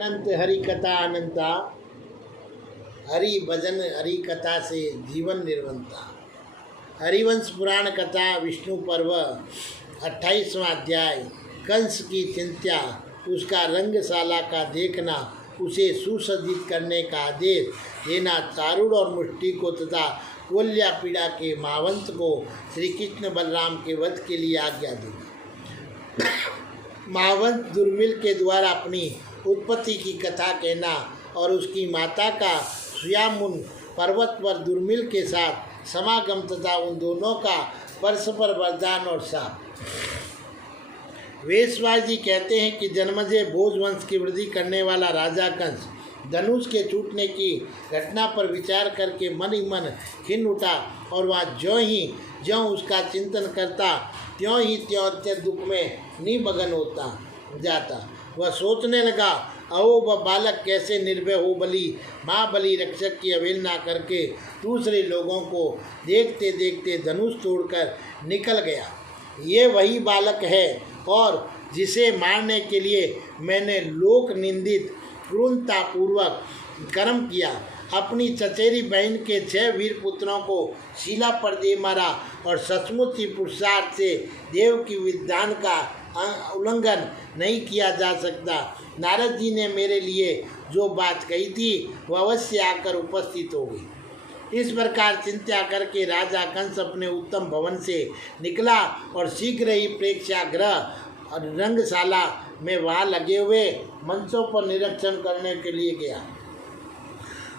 अनंत हरि कथा अनंता, हरि भजन हरि कथा से जीवन निर्वंता। हरिवंश पुराण कथा विष्णु पर्व 28वां अध्याय। कंस की चिंता, उसका रंगशाला का देखना, उसे सुसज्जित करने का आदेश देना, चारूढ़ और मुष्टि को तथा वल्या पीड़ा के महावंत को श्री कृष्ण बलराम के वध के लिए आज्ञा देना। महावंत दुर्मिल के द्वारा अपनी उत्पत्ति की कथा कहना और उसकी माता का सुयामुन पर्वत पर दुर्मिल के साथ समागम तथा उन दोनों का परस्पर वरदान और शाप। वेशवास जी कहते हैं कि जन्मजय भोज वंश की वृद्धि करने वाला राजा कंस धनुष के टूटने की घटना पर विचार करके मन ही मन खिन्न उठा और वह ज्यों उसका चिंतन करता त्यों ही त्यों अत्यंत दुख में निमग्न होता जाता। वह सोचने लगा, अहो वह बालक कैसे निर्भय हो बलि माँ बलि रक्षक की अवहेलना करके दूसरे लोगों को देखते देखते धनुष तोड़कर निकल गया। ये वही बालक है और जिसे मारने के लिए मैंने लोक निंदित क्रूरतापूर्वक कर्म किया। अपनी चचेरी बहन के 6 वीर पुत्रों को शिला पर दे मारा और सचमुच ही पुरुषार्थ से देव की विधान का उल्लंघन नहीं किया जा सकता। नारद जी ने मेरे लिए जो बात कही थी वह अवश्य आकर उपस्थित होगी। इस प्रकार चिंता करके राजा कंस अपने उत्तम भवन से निकला और शीघ्र ही प्रेक्षागृह और रंगशाला में वहाँ लगे हुए मंचों पर निरीक्षण करने के लिए गया।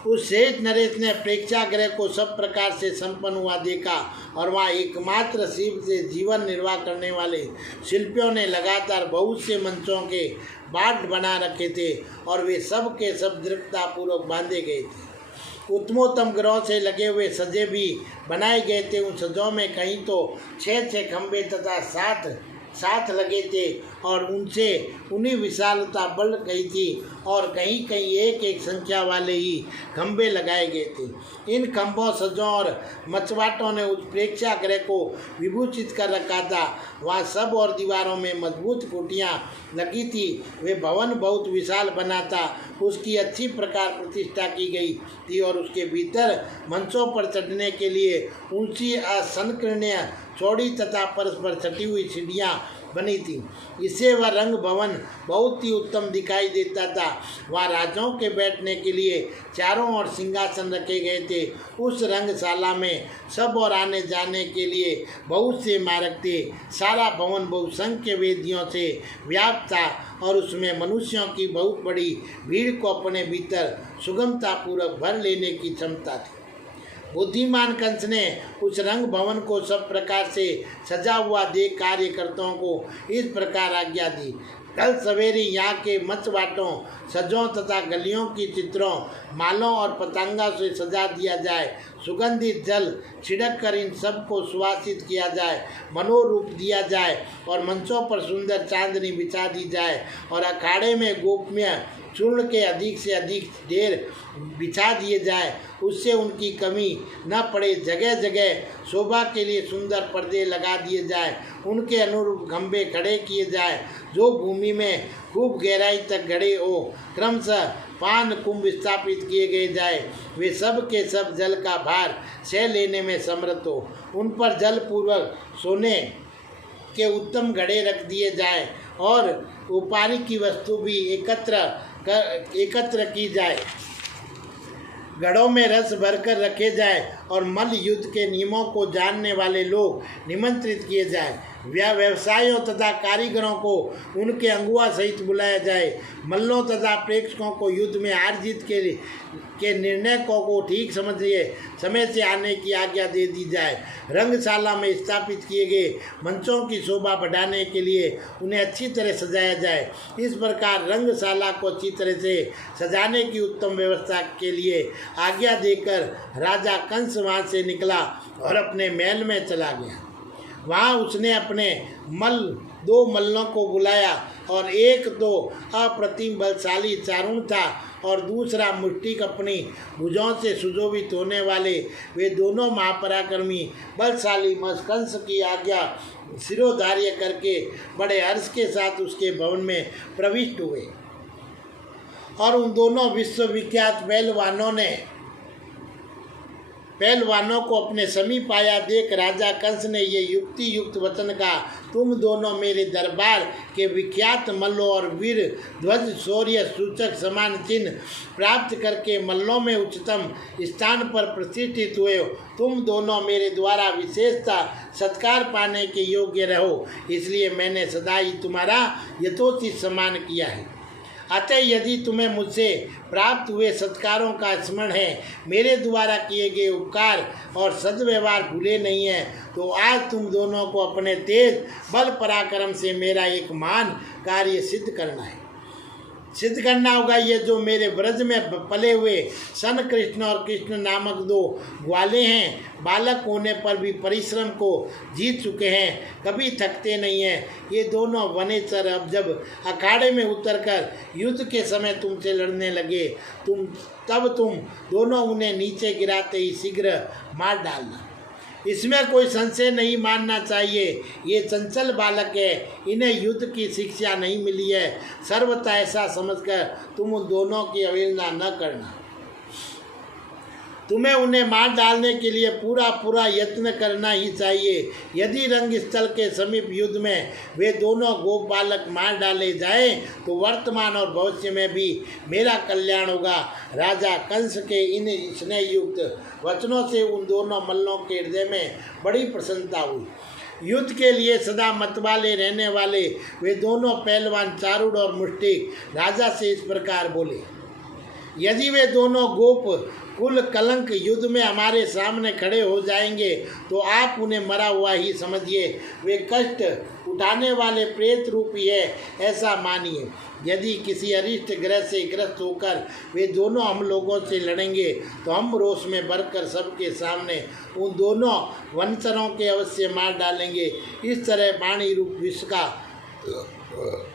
उस शेष नरेश ने प्रेक्षागृह को सब प्रकार से संपन्न हुआ देखा और वहाँ एकमात्र शिव से जीवन निर्वाह करने वाले शिल्पियों ने लगातार बहुत से मंचों के बाट बना रखे थे और वे सब के सब दृढ़तापूर्वक बांधे गए थे। उत्तमोत्तम ग्रहों से लगे हुए सजे भी बनाए गए थे। उन सजों में कहीं तो 6 खंभे तथा 7 लगे थे और उनसे उन्हीं विशालता बढ़ गई थी और कहीं कहीं एक संख्या वाले ही खंभे लगाए गए थे। इन खंभों सजों और मचवाटों ने उस प्रेक्षागृह को विभूषित कर रखा था। वहाँ सब और दीवारों में मजबूत कुटियाँ लगी थी। वे भवन बहुत विशाल बना था। उसकी अच्छी प्रकार प्रतिष्ठा की गई थी और उसके भीतर मंचों पर चढ़ने के लिए ऊंची असंकीर्णीय चौड़ी तथा परस्पर सटी हुई सीढ़ियाँ बनी थी। इससे वह रंग भवन बहुत ही उत्तम दिखाई देता था। वहाँ राजाओं के बैठने के लिए चारों ओर सिंहासन रखे गए थे। उस रंगशाला में सब और आने जाने के लिए बहुत से मार्ग थे। सारा भवन बहुसंख्य वेदियों से व्याप्त था और उसमें मनुष्यों की बहुत बड़ी भीड़ को अपने भीतर सुगमतापूर्वक भर लेने की क्षमता थी। बुद्धिमान कंस ने उस रंग भवन को सब प्रकार से सजा हुआ देख कार्यकर्ताओं को इस प्रकार आज्ञा दी, कल सवेरे यहाँ के मचवाटों सजों तथा गलियों की चित्रों मालों और पतंगा से सजा दिया जाए। सुगंधित जल छिड़क कर इन सब को सुवासित किया जाए, मनोरूप दिया जाए और मंचों पर सुंदर चांदनी बिछा दी जाए और अखाड़े में गोपनीय चूर्ण के अधिक से अधिक ढेर बिछा दिए जाए, उससे उनकी कमी न पड़े। जगह जगह शोभा के लिए सुंदर पर्दे लगा दिए जाए, उनके अनुरूप खंभे खड़े किए जाए जो भूमि में खूब गहराई तक गड़े हो। क्रमशः 5 कुंभ स्थापित किए गए जाए, वे सब के सब जल का भार सह लेने में समर्थ हो। उन पर जलपूर्वक सोने के उत्तम घड़े रख दिए जाए और उपारी की वस्तु भी एकत्र की जाए। घड़ों में रस भरकर रखे जाए और मल्ल युद्ध के नियमों को जानने वाले लोग निमंत्रित किए जाए। व्यवसायियों तथा कारीगरों को उनके अंगुआ सहित बुलाया जाए। मल्लों तथा प्रेक्षकों को युद्ध में हार जीत के निर्णयों को ठीक समझिए समय से आने की आज्ञा दे दी जाए। रंगशाला में स्थापित किए गए मंचों की शोभा बढ़ाने के लिए उन्हें अच्छी तरह सजाया जाए। इस प्रकार रंगशाला को अच्छी तरह से सजाने की उत्तम व्यवस्था के लिए आज्ञा देकर राजा कंस वहाँ से निकला और अपने महल में चला गया। वहाँ उसने अपने 2 मल्लों को बुलाया और एक तो अप्रतिम बलशाली चारुण था और दूसरा मुष्टिक अपनी भुजों से सुशोभित होने वाले। वे दोनों महापराक्रमी बलशाली कंस की आज्ञा शिरोधार्य करके बड़े हर्ष के साथ उसके भवन में प्रविष्ट हुए। और उन दोनों विश्वविख्यात पहलवानों को अपने समीप आया देख राजा कंस ने ये युक्ति युक्त वचन कहा, तुम दोनों मेरे दरबार के विख्यात मल्लों और वीर ध्वज शौर्य सूचक समान चिन्ह प्राप्त करके मल्लों में उच्चतम स्थान पर प्रतिष्ठित हुए हो। तुम दोनों मेरे द्वारा विशेषता सत्कार पाने के योग्य रहो, इसलिए मैंने सदा ही तुम्हारा यथोचित सम्मान किया है। अतः यदि तुम्हें मुझसे प्राप्त हुए सत्कारों का स्मरण है, मेरे द्वारा किए गए उपकार और सद्व्यवहार भूले नहीं हैं, तो आज तुम दोनों को अपने तेज बल पराक्रम से मेरा एक महान कार्य सिद्ध करना होगा। ये जो मेरे ब्रज में पले हुए सन कृष्ण और कृष्ण नामक दो ग्वाले हैं, बालक होने पर भी परिश्रम को जीत चुके हैं, कभी थकते नहीं हैं। ये दोनों वनेचर अब जब अखाड़े में उतरकर युद्ध के समय तुमसे लड़ने लगे, तब तुम दोनों उन्हें नीचे गिराते ही शीघ्र मार डालना। इसमें कोई संशय नहीं मानना चाहिए, ये चंचल बालक है, इन्हें युद्ध की शिक्षा नहीं मिली है। सर्वथा ऐसा समझकर तुम उन दोनों की अवहेलना न करना। तुम्हें उन्हें मार डालने के लिए पूरा यत्न करना ही चाहिए। यदि रंग स्थल के समीप युद्ध में वे दोनों गोप बालक मार डाले जाएं, तो वर्तमान और भविष्य में भी मेरा कल्याण होगा। राजा कंस के इन स्नेहयुक्त वचनों से उन दोनों मल्लों के हृदय में बड़ी प्रसन्नता हुई। युद्ध के लिए सदा मतवाले रहने वाले वे दोनों पहलवान चारुड़ और मुष्टिक राजा से इस प्रकार बोले, यदि वे दोनों गोप कुल कलंक युद्ध में हमारे सामने खड़े हो जाएंगे, तो आप उन्हें मरा हुआ ही समझिए। वे कष्ट उठाने वाले प्रेत रूपी है, ऐसा मानिए। यदि किसी अरिष्ट ग्रह से ग्रस्त होकर वे दोनों हम लोगों से लड़ेंगे, तो हम रोष में भरकर सबके सामने उन दोनों वंशरों के अवश्य मार डालेंगे। इस तरह वाणी रूप विष का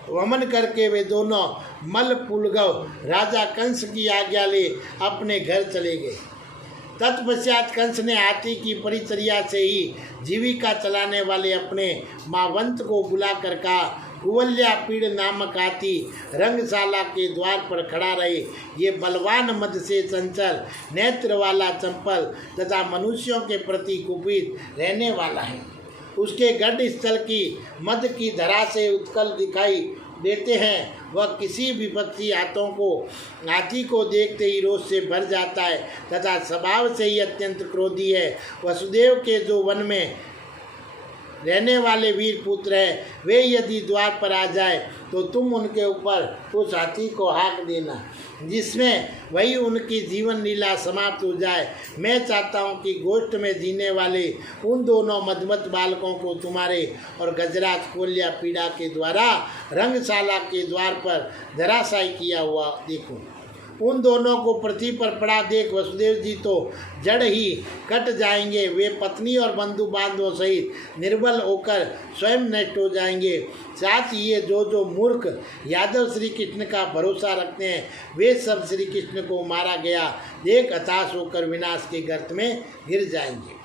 वमन करके वे दोनों मलपुलगव राजा कंस की आज्ञा ले अपने घर चले गए। तत्पश्चात कंस ने हाथी की परिचर्या से ही जीविका चलाने वाले अपने मावंत को बुलाकर कहा, कुवल्या पीड़ नामक हाथी रंगशाला के द्वार पर खड़ा रहे। ये बलवान मद से चंचल नेत्र वाला चंपल तथा मनुष्यों के प्रति कुपित रहने वाला है। उसके गढ़ स्थल की मद की धरा से उत्कल दिखाई देते हैं। वह किसी विपक्षी हाथी को देखते ही रोष से भर जाता है तथा स्वभाव से ही अत्यंत क्रोधी है। वसुदेव के जो वन में रहने वाले वीर पुत्र हैं, वे यदि द्वार पर आ जाए, तो तुम उनके ऊपर उस हाथी को हाँक देना, जिसमें वही उनकी जीवन लीला समाप्त हो जाए। मैं चाहता हूँ कि गोष्ठ में जीने वाले उन दोनों मधुमत बालकों को तुम्हारे और गजराज कोल्या पीड़ा के द्वारा रंगशाला के द्वार पर धराशायी किया हुआ देखूं। उन दोनों को पृथ्वी पर पड़ा देख वसुदेव जी तो जड़ ही कट जाएंगे। वे पत्नी और बंधु बांधवों सहित निर्बल होकर स्वयं नष्ट हो जाएंगे। साथ ही ये जो मूर्ख यादव श्री कृष्ण का भरोसा रखते हैं, वे सब श्री कृष्ण को मारा गया देख हताश होकर विनाश के गर्त में गिर जाएंगे।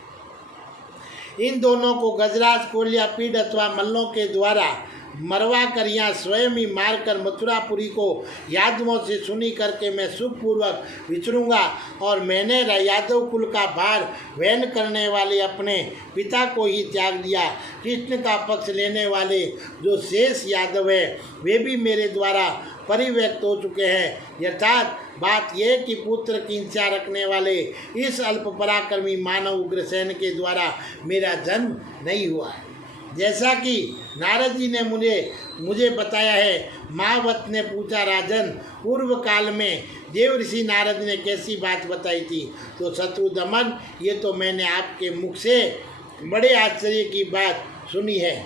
इन दोनों को गजराज कोल्या पीड़ अथवा मल्लों के द्वारा मरवा कर यहाँ स्वयं ही मारकर मथुरापुरी को यादवों से सुनी करके मैं सुखपूर्वक विचरूंगा। और मैंने यादव कुल का भार वहन करने वाले अपने पिता को ही त्याग दिया। कृष्ण का पक्ष लेने वाले जो शेष यादव है, वे भी मेरे द्वारा परिव्यक्त हो चुके हैं। यथार्थ बात यह कि पुत्र की इच्छा रखने वाले इस अल्प पराक्रमी मानव उग्रसेन के द्वारा मेरा जन्म नहीं हुआ है। जैसा कि नारद जी ने मुझे बताया है। महावत ने पूछा, राजन, पूर्व काल में देव ऋषि नारद ने कैसी बात बताई थी? तो शत्रुदमन, ये तो मैंने आपके मुख से बड़े आश्चर्य की बात सुनी है।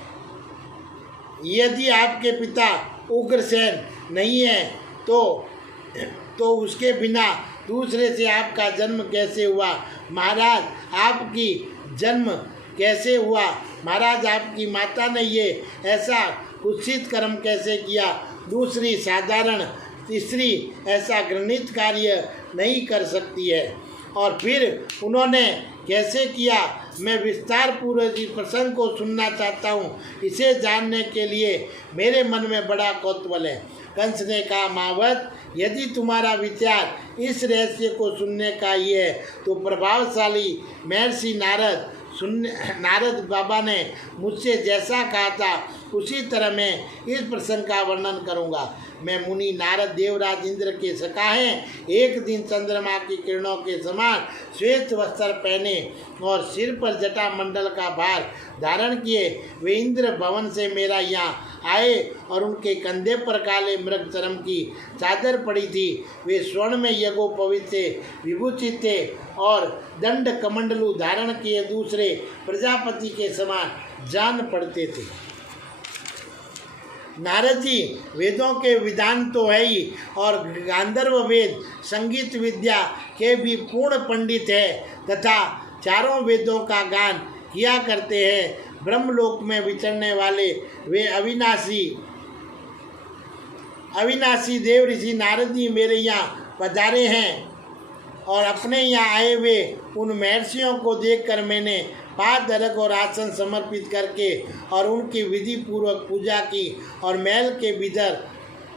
यदि आपके पिता उग्रसेन नहीं है तो उसके बिना दूसरे से आपका जन्म कैसे हुआ? महाराज, आपकी जन्म कैसे हुआ? महाराज, आपकी माता ने ये ऐसा कुत्सित कर्म कैसे किया? दूसरी साधारण स्त्री ऐसा घृणित कार्य नहीं कर सकती है। और फिर उन्होंने कैसे किया, मैं विस्तार पूर्वक इस प्रसंग को सुनना चाहता हूँ। इसे जानने के लिए मेरे मन में बड़ा कौतूहल है। कंस ने कहा, महावत, यदि तुम्हारा विचार इस रहस्य को सुनने का ही है तो प्रभावशाली महर्षि नारद बाबा ने मुझसे जैसा कहा था उसी तरह मैं इस प्रसंग का वर्णन करूंगा। मैं मुनि नारद देवराज इंद्र के सखा हैं। एक दिन चंद्रमा की किरणों के समान श्वेत वस्त्र पहने और सिर पर जटा मंडल का भार धारण किए वे इंद्र भवन से मेरा यहाँ आए और उनके कंधे पर काले मृग चर्म की चादर पड़ी थी। वे स्वर्ण में यज्ञोपवीत से विभूषित थे और दंड कमंडलू धारण किए दूसरे प्रजापति के समान जान पड़ते थे। नारद जी वेदों के विधान तो है ही और गांधर्व वेद संगीत विद्या के भी पूर्ण पंडित है तथा चारों वेदों का गान किया करते हैं। ब्रह्मलोक में विचरने वाले वे अविनाशी देव ऋषि नारद जी मेरे यहाँ पधारे हैं और अपने यहाँ आए हुए उन महर्षियों को देखकर मैंने पाद अर्घ और आसन समर्पित करके और उनकी विधि पूर्वक पूजा की और महल के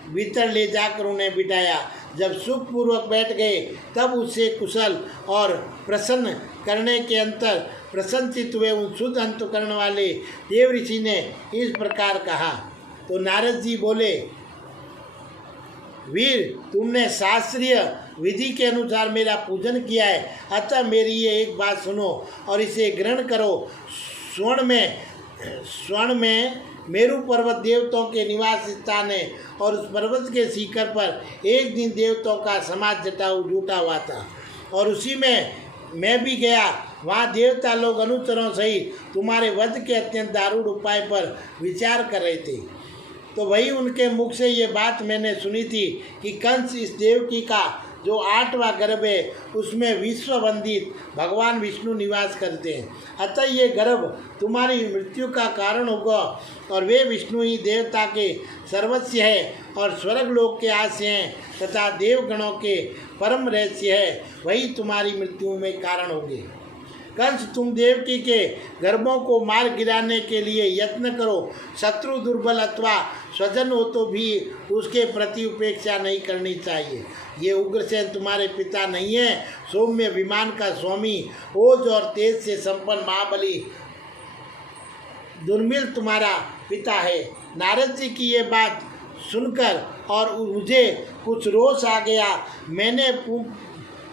भीतर ले जाकर उन्हें बिठाया। जब सुखपूर्वक बैठ गए तब उससे कुशल और प्रसन्न करने के अंतर प्रसन्नचित हुए उन शुद्ध अंतःकरण वाले देव ऋषि ने इस प्रकार कहा। तो नारद जी बोले, वीर, तुमने शास्त्रीय विधि के अनुसार मेरा पूजन किया है, अतः मेरी ये एक बात सुनो और इसे ग्रहण करो। स्वर्ण में मेरु पर्वत देवताओं के निवास स्थान है और उस पर्वत के शिखर पर एक दिन देवताओं का समाज जुटा हुआ था और उसी में मैं भी गया। वहाँ देवता लोग अनुचरों सहित तुम्हारे वध के अत्यंत दारुण उपाय पर विचार कर रहे थे। तो वही उनके मुख से ये बात मैंने सुनी थी कि कंस इस देवकी का जो 8वां गर्भ है उसमें विश्व वंदित भगवान विष्णु निवास करते हैं। अतः ये गर्भ तुम्हारी मृत्यु का कारण होगा और वे विष्णु ही देवता के सर्वस्व है और स्वर्ग लोक के आस्य हैं तथा देवगणों के परम रहस्य है, वही तुम्हारी मृत्यु में कारण होंगे। कंस, तुम देवकी के गर्भों को मार गिराने के लिए यत्न करो। शत्रु दुर्बल अथवा स्वजन हो तो भी उसके प्रति उपेक्षा नहीं करनी चाहिए। ये उग्रसेन तुम्हारे पिता नहीं है, सौम्य विमान का स्वामी, ओज और तेज से संपन्न महाबली दुर्मिल तुम्हारा पिता है। नारद जी की ये बात सुनकर और मुझे कुछ रोष आ गया। मैंने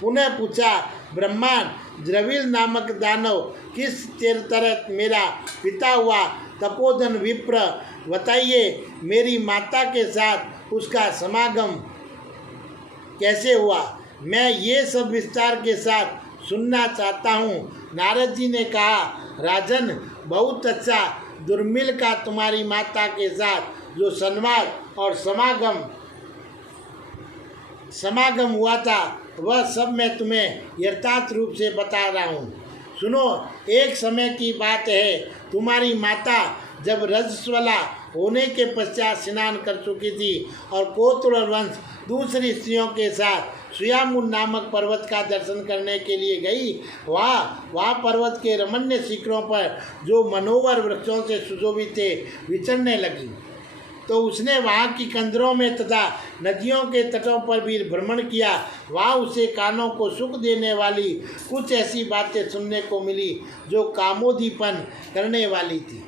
पुनः पूछा, ब्रह्मांड द्रविल नामक दानव किस तरह मेरा पिता हुआ? तपोधन विप्र, बताइए मेरी माता के साथ उसका समागम कैसे हुआ? मैं ये सब विस्तार के साथ सुनना चाहता हूँ। नारद जी ने कहा, राजन, बहुत अच्छा। दुर्मिल का तुम्हारी माता के साथ जो संवाद और समागम हुआ था वह सब मैं तुम्हें यथार्थ रूप से बता रहा हूँ। सुनो, एक समय की बात है, तुम्हारी माता जब रजस्वला होने के पश्चात स्नान कर चुकी थी और कोतुल वंश दूसरी स्त्रियों के साथ सुयामुन नामक पर्वत का दर्शन करने के लिए गई। वहाँ पर्वत के रमणीय शिखरों पर जो मनोहर वृक्षों से सुशोभित थे विचरने लगी। तो उसने वहाँ की कंदरों में तथा नदियों के तटों पर भी भ्रमण किया। वहाँ उसे कानों को सुख देने वाली कुछ ऐसी बातें सुनने को मिली जो कामोदीपन करने वाली थी।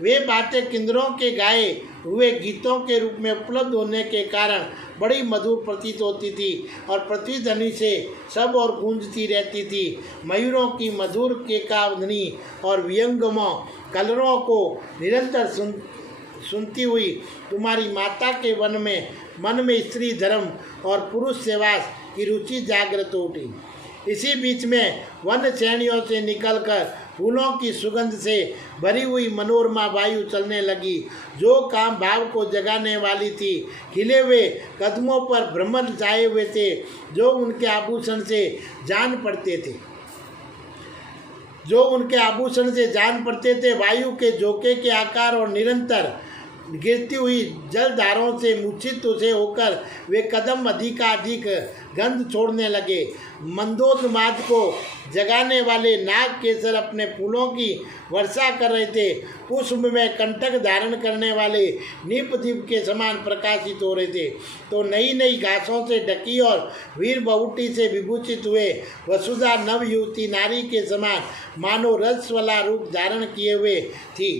वे बातें किन्नरों के गाए हुए गीतों के रूप में उपलब्ध होने के कारण बड़ी मधुर प्रतीत होती थी और पृथ्वी ध्वनि से सब और गूंजती रहती थी। मयूरों की मधुर केकाध्वनि और विहंगमों कलरों को निरंतर सुनती हुई तुम्हारी माता के मन में स्त्री धर्म और पुरुष सेवास की रुचि जागृत उठी। इसी बीच में वन श्रेणियों से निकलकर फूलों की सुगंध से भरी हुई मनोरमा वायु चलने लगी जो काम भाव को जगाने वाली थी। खिले हुए कदमों पर भ्रमर छाए हुए थे जो उनके आभूषण से जान पड़ते थे। वायु के झोंके के आकार और गिरती हुई जलधारों से मूर्छित से होकर वे कदम अधिकाधिक गंध छोड़ने लगे। मंदोन्माद को जगाने वाले नाग केसर अपने फूलों की वर्षा कर रहे थे। पुष्प में कंटक धारण करने वाले नीपदीप के समान प्रकाशित हो रहे थे। तो नई नई घासों से ढकी और वीर बहुटी से विभूषित हुए वसुधा नव युवती नारी के समान मानो रस वाला रूप धारण किए हुए थी।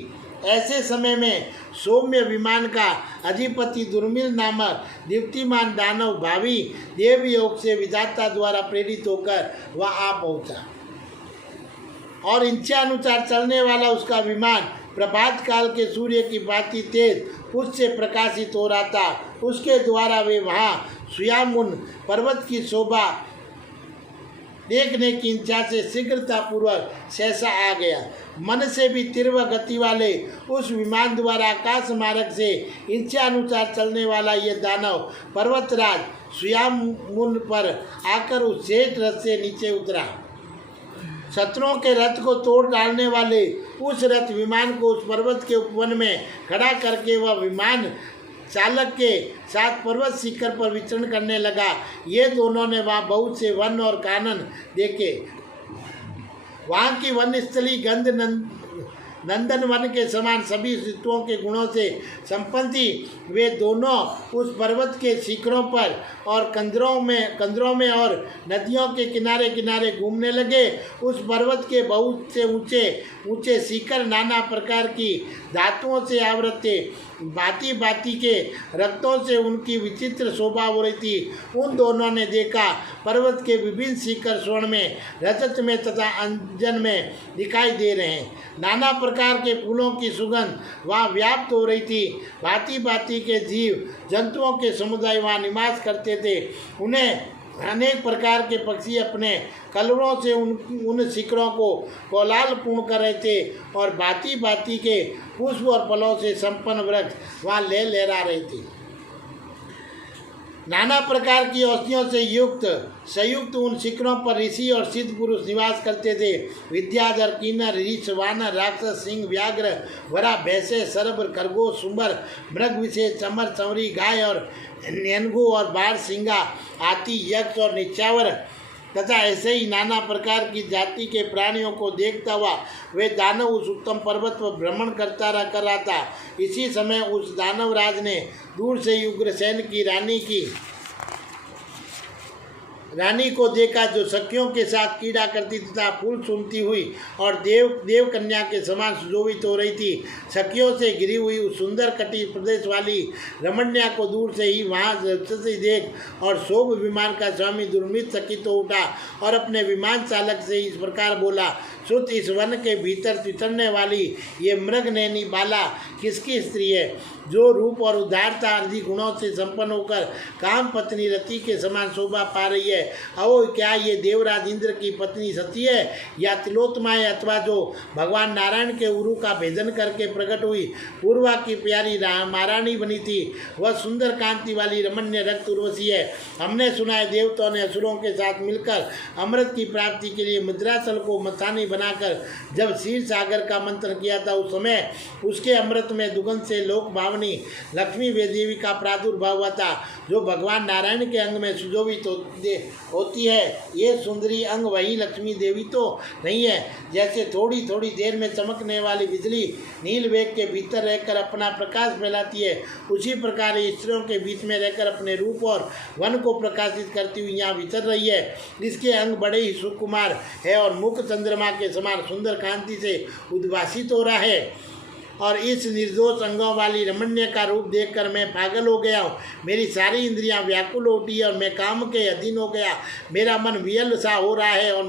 ऐसे समय में सौम्य विमान का अधिपति दुर्मिल नामक दीप्तिमान दानव भावी देवयोग से विधाता द्वारा प्रेरित होकर वह आ पहुंचा और इच्छानुसार चलने वाला उसका विमान प्रभात काल के सूर्य की भांति तेज उससे प्रकाशित हो रहा था। उसके द्वारा वे वहाँ सुयामुन पर्वत की शोभा देखने की इच्छा से शीघ्रतापूर्वक सहसा आ गया। मन से भी तीव्र गति वाले उस विमान द्वारा आकाश मार्ग से इच्छा अनुसार चलने वाला यह दानव पर्वतराज सुयामुन पर आकर उस श्रेष्ठ रथ से नीचे उतरा। शत्रुओं के रथ को तोड़ डालने वाले उस रथ विमान को उस पर्वत के उपवन में खड़ा करके वह विमान चालक के साथ पर्वत शिखर पर विचरण करने लगा। ये दोनों ने वहाँ बहुत से वन और कानन देखे। वहाँ की वनस्थली गंध नंदन वन के समान सभी ऋतुओं के गुणों से संपन्न थी। वे दोनों उस पर्वत के शिखरों पर और कंदरों में और नदियों के किनारे किनारे घूमने लगे। उस पर्वत के बहुत से ऊंचे ऊंचे शिखर नाना प्रकार की धातुओं से आवृत थे। भांति भांति के रक्तों से उनकी विचित्र शोभा हो रही थी। उन दोनों ने देखा पर्वत के विभिन्न शिखर स्वर्ण में, रजत में तथा अंजन में दिखाई दे रहे हैं। नाना प्रकार के फूलों की सुगंध वहाँ व्याप्त हो रही थी। भांति भांति के जीव जंतुओं के समुदाय वहाँ निवास करते थे। उन्हें अनेक प्रकार के पक्षी अपने कलरों से उन शिखरों को कोलाहलपूर्ण कर रहे थे और भांति भांति के पुष्प और फलों से संपन्न वृक्ष वहाँ लहरा रहे थे। नाना प्रकार की औषधियों से संयुक्त उन शिखरों पर ऋषि और सिद्ध पुरुष निवास करते थे। विद्याधर, किन्नर, ऋष, वानर, राक्षस, सिंह, व्याघ्र, वरा, भैंसे, सरभ, खरगोश, सुंबर, मृग विशेष, चमर, चंवरी, गाय और नेनगु और बाढ़, सिंगा, हाथी, यक्ष और निछावर तथा ऐसे ही नाना प्रकार की जाति के प्राणियों को देखता हुआ वे दानव उस उत्तम पर्वत पर भ्रमण कर रहा था। इसी समय उस दानवराज ने दूर से उग्रसेन की रानी को देखा, जो सखियों के साथ कीड़ा करती तथा फूल सूंघती हुई और देव कन्या के समान सुशोभित हो रही थी। सखियों से घिरी हुई उस सुंदर कटी प्रदेश वाली रमण्या को दूर से ही वहाँ से देख और शोभ विमान का स्वामी दुर्मित चकित हो उठा और अपने विमान चालक से इस प्रकार बोला, सुत, इस वन के भीतर विचरने वाली ये मृग नैनी बाला किसकी स्त्री है, जो रूप और उदारता आदि गुणों से संपन्न होकर काम पत्नी रति के समान शोभा पा रही है। अहो, क्या ये देवराज इंद्र की पत्नी सती है या तिलोत्तमा है, अथवा जो भगवान नारायण के उरु का भेदन करके प्रकट हुई पूर्वा की प्यारी महारानी बनी थी, वह सुंदर कांति वाली रमण्य रक्त उर्वशी है। हमने सुना है देवताओं ने असुरों के साथ मिलकर अमृत की प्राप्ति के लिए मुद्राचल को मथानी बनाकर जब क्षीर सागर का मंथन किया था, उस समय उसके अमृत में दुगंध से लोक भावनी लक्ष्मी वे देवी का प्रादुर्भाव हुआ था, जो भगवान नारायण के अंग में सुशोभित होती है। ये सुंदरी अंग वही लक्ष्मी देवी तो नहीं है, जैसे थोड़ी थोड़ी देर में चमकने वाली बिजली नील वेग के भीतर रहकर अपना प्रकाश फैलाती है, उसी प्रकार स्त्रियों के बीच में रहकर अपने रूप और वन को प्रकाशित करती हुई यहाँ विचर रही है। इसके अंग बड़े ही सुकुमार है और मुख चंद्रमा के समान सुंदर कांति से उद्भासित हो रहा है। और इस निर्दोष अंगों वाली रमण्य का रूप देखकर मैं पागल हो गया हूँ। मेरी सारी इंद्रियां व्याकुल उठी और मैं काम के अधीन हो गया। मेरा मन वियल सा हो रहा है और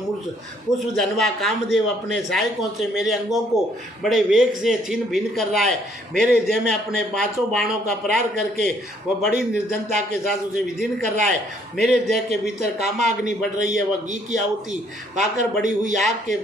पुष्प धनवा कामदेव अपने सहायकों से मेरे अंगों को बड़े वेग से छिन्न भिन्न कर रहा है। मेरे देह में अपने 5 बाणों का प्रहार करके वह बड़ी निर्धनता के साथ उसे विदीर्ण कर रहा है। मेरे देह के भीतर कामाग्नि बढ़ रही है, वह घी की आहुति पाकर बड़ी हुई आग के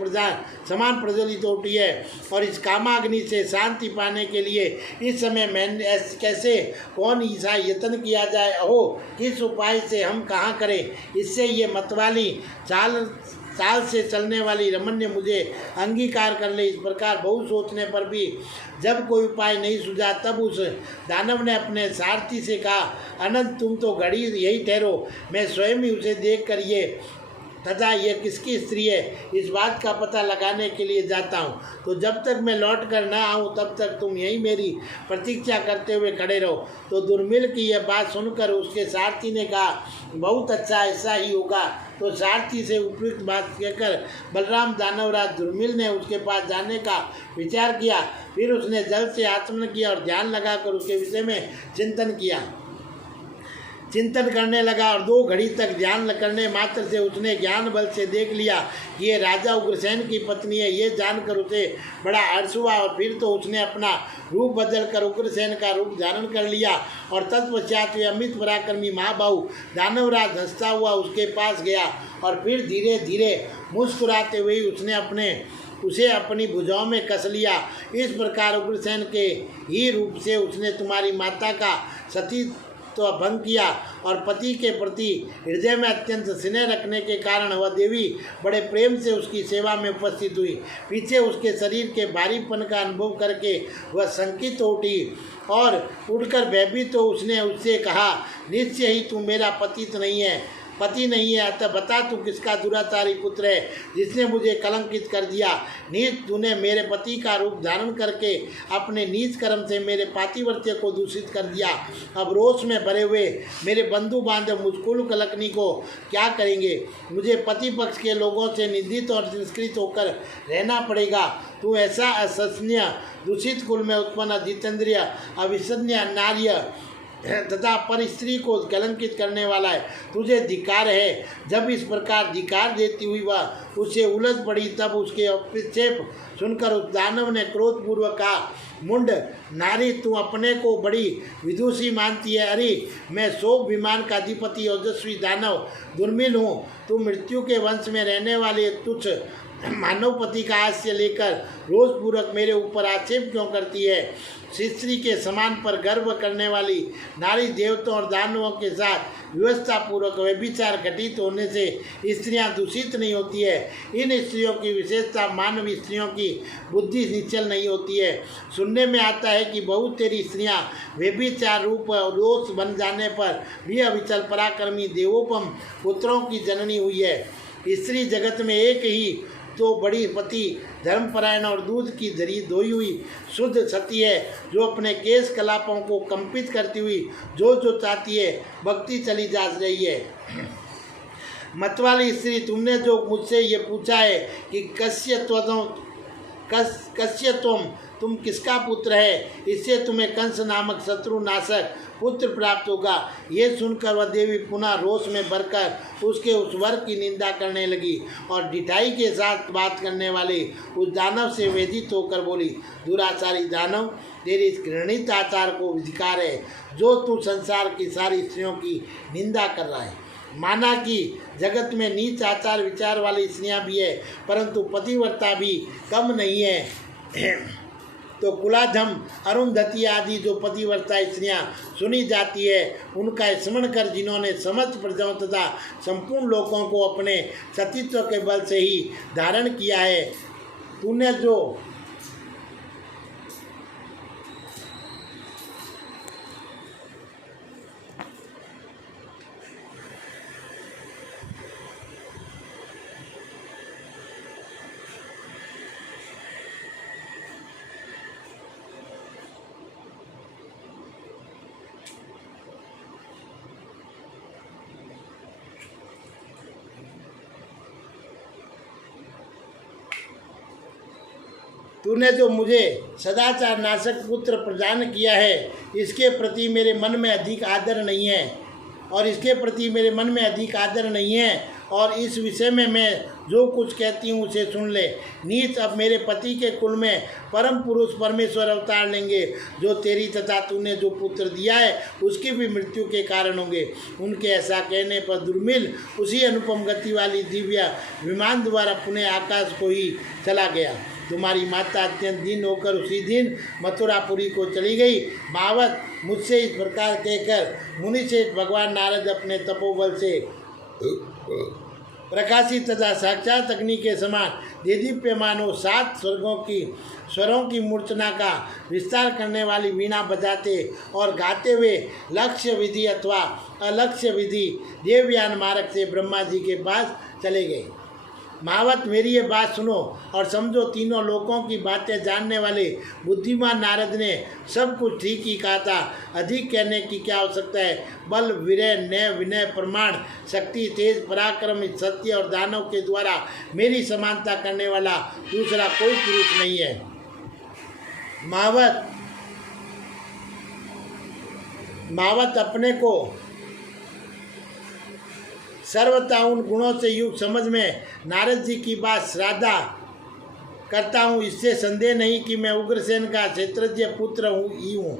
समान प्रज्वलित होती है और इस कामाग्नि से शांत शांति पाने के लिए इस समय मैंने कैसे कौन ईसा यत्न किया जाए, अहो किस उपाय से हम कहाँ करें, इससे ये मतवाली चाल से चलने वाली रमण्य मुझे अंगीकार कर ले। इस प्रकार बहुत सोचने पर भी जब कोई उपाय नहीं सूझा, तब उस दानव ने अपने सारथी से कहा, अनंत तुम तो घड़ी यही ठहरो, मैं स्वयं ही उसे देख कर ये तथा यह किसकी स्त्री है इस बात का पता लगाने के लिए जाता हूँ। तो जब तक मैं लौट कर न आऊँ तब तक तुम यहीं मेरी प्रतीक्षा करते हुए खड़े रहो। तो दुर्मिल की यह बात सुनकर उसके सारथी ने कहा, बहुत अच्छा, ऐसा ही होगा। तो सारथी से उपयुक्त बात कहकर बलराम दानवराज दुर्मिल ने उसके पास जाने का विचार किया। फिर उसने जल से आचमन किया और ध्यान लगाकर उसके विषय में चिंतन करने लगा और 2 घड़ी तक ध्यान करने मात्र से उसने ज्ञान बल से देख लिया कि ये राजा उग्रसेन की पत्नी है। ये जानकर उसे बड़ा हर्ष हुआ और फिर तो उसने अपना रूप बदलकर उग्रसेन का रूप धारण कर लिया और तत्पश्चात वे अमित पराक्रमी महाबाहु दानवराज हंसता हुआ उसके पास गया और फिर धीरे धीरे मुस्कुराते हुए उसे अपनी भुजाओं में कस लिया। इस प्रकार उग्रसेन के ही रूप से उसने तुम्हारी माता का सती तो भंग किया और पति के प्रति हृदय में अत्यंत स्नेह रखने के कारण वह देवी बड़े प्रेम से उसकी सेवा में उपस्थित हुई। पीछे उसके शरीर के भारीपन का अनुभव करके वह शंकित उठी और उठकर भयभीत तो उसने उससे कहा, निश्चय ही तू मेरा पति नहीं है, अतः बता तू किसका दुराचारी पुत्र है जिसने मुझे कलंकित कर दिया। नीच तूने मेरे पति का रूप धारण करके अपने नीच कर्म से मेरे पातिव्रत्य को दूषित कर दिया। अब रोष में भरे हुए मेरे बंधु बांधव मुझकुल कलकनी को क्या करेंगे। मुझे पति पक्ष के लोगों से निंदित और तिरस्कृत होकर रहना पड़ेगा। तू ऐसा असहनीय दूषित कुल में उत्पन्न जितेंद्रिय अविश्वसनीय नार्य तथा पर स्त्री को कलंकित करने वाला है। तुझे धिक्कार है। जब इस प्रकार धिक्कार देती हुई वह उससे उलझ पड़ी, तब उसके अपेक्षेप सुनकर उस दानव ने क्रोधपूर्वक कहा, मुंड नारी, तू अपने को बड़ी विदुषी मानती है। अरे मैं 100 विमान का अधिपति ओजस्वी दानव दुर्मिल हूँ। तू मृत्यु के वंश में रहने वाले तुच्छ मानवपति का हास्य लेकर रोषपूर्वक मेरे ऊपर आक्षेप क्यों करती है। स्त्री के समान पर गर्व करने वाली नारी देवताओं और दानवों के साथ व्यवस्था पूर्वक व्यभिचार घटित होने से स्त्रियां दूषित नहीं होती है। इन स्त्रियों की विशेषता मानव स्त्रियों की बुद्धि निश्चल नहीं होती है। सुनने में आता है कि बहुत तेरी स्त्रियां व्यभिचार रूप और दोष बन जाने पर भी अविचल पराक्रमी देवोपम पुत्रों की जननी हुई है। स्त्री जगत में एक ही तो बड़ी पति धर्मपरायण और दूध की धरी धोई हुई शुद्ध सती है, जो अपने केश कलापों को कंपित करती हुई जो चाहती है भक्ति चली जा रही है। मतवाली स्त्री, तुमने जो मुझसे ये पूछा है कि कस्य तुम किसका पुत्र है, इससे तुम्हें कंस नामक शत्रु नाशक पुत्र प्राप्त होगा। ये सुनकर वह देवी पुनः रोष में भरकर उसके उस वर की निंदा करने लगी और ढिठाई के साथ बात करने वाले उस दानव से वेदित होकर बोली, दुराचारी दानव, तेरे इस घृणित आचार को धिक्कार है जो तू संसार की सारी स्त्रियों की निंदा कर रहा है। माना कि जगत में नीच आचार विचार वाली स्त्रियाँ भी है, परंतु पतिव्रता भी कम नहीं है। तो कुलाधम अरुंधति आदि जो पतिव्रता स्त्रियाँ सुनी जाती है, उनका स्मरण कर जिन्होंने समस्त प्रजाओं तथा संपूर्ण लोगों को अपने सतीत्व के बल से ही धारण किया है, तूने जो मुझे सदाचार नाशक पुत्र प्रदान किया है, इसके प्रति मेरे मन में अधिक आदर नहीं है और इस विषय में मैं जो कुछ कहती हूँ उसे सुन ले। नीच, अब मेरे पति के कुल में परम पुरुष परमेश्वर अवतार लेंगे, जो तेरी तथा तूने जो पुत्र दिया है उसकी भी मृत्यु के कारण होंगे। उनके ऐसा कहने पर दुर्मिल उसी अनुपम गति वाली दिव्य विमान द्वारा पुनः आकाश को ही चला गया। तुम्हारी माता अत्यंत दीन होकर उसी दिन मथुरापुरी को चली गई। महावत, मुझसे इस प्रकार कहकर मुनिश्रेष्ठ भगवान नारद अपने तपोबल से प्रकाशित तथा साक्षात अग्नि के समान देदीप्यमानों 7 स्वरों की मूर्छना का विस्तार करने वाली वीणा बजाते और गाते हुए लक्ष्य विधि अथवा अलक्ष्य विधि देवयान मार्ग से ब्रह्मा जी के पास चले गए। महावत, मेरी ये बात सुनो और समझो। तीनों लोकों की बातें जानने वाले बुद्धिमान नारद ने सब कुछ ठीक ही कहा था। अधिक कहने की क्या आवश्यकता है। बल, वीर्य, न्याय, विनय, प्रमाण, शक्ति, तेज, पराक्रम, सत्य और दानव के द्वारा मेरी समानता करने वाला दूसरा कोई पुरुष नहीं है। महावत, अपने को सर्वथा उन गुणों से युक्त समझ में नारद जी की बात श्रद्धा करता हूँ। इससे संदेह नहीं कि मैं उग्रसेन का क्षेत्रज्ञ पुत्र ही हूँ।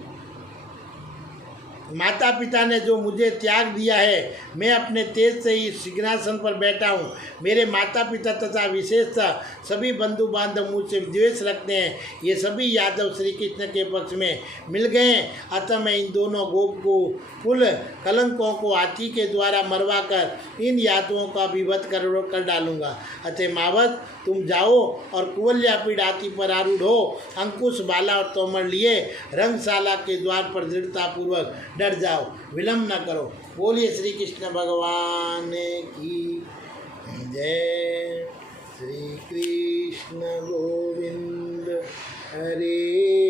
माता पिता ने जो मुझे त्याग दिया है, मैं अपने तेज से ही सिंहासन पर बैठा हूँ। मेरे माता पिता तथा विशेषतः सभी बंधु बांधव मुझसे द्वेष रखते हैं। ये सभी यादव श्री कृष्ण के पक्ष में मिल गए। अतः मैं इन दोनों कुल कलंकों को हाथी के द्वारा मरवा कर इन यादवों का विवध कर डालूंगा। अतः महावत, तुम जाओ और कुवल्यापीठ हाथी पर आरूढ़ हो, अंकुश, भाला और तोमर लिए रंगशाला के द्वार पर दृढ़तापूर्वक डर जाओ, विलम्ब न करो। बोलिए श्री कृष्ण भगवान की जय। श्री कृष्ण गोविंद।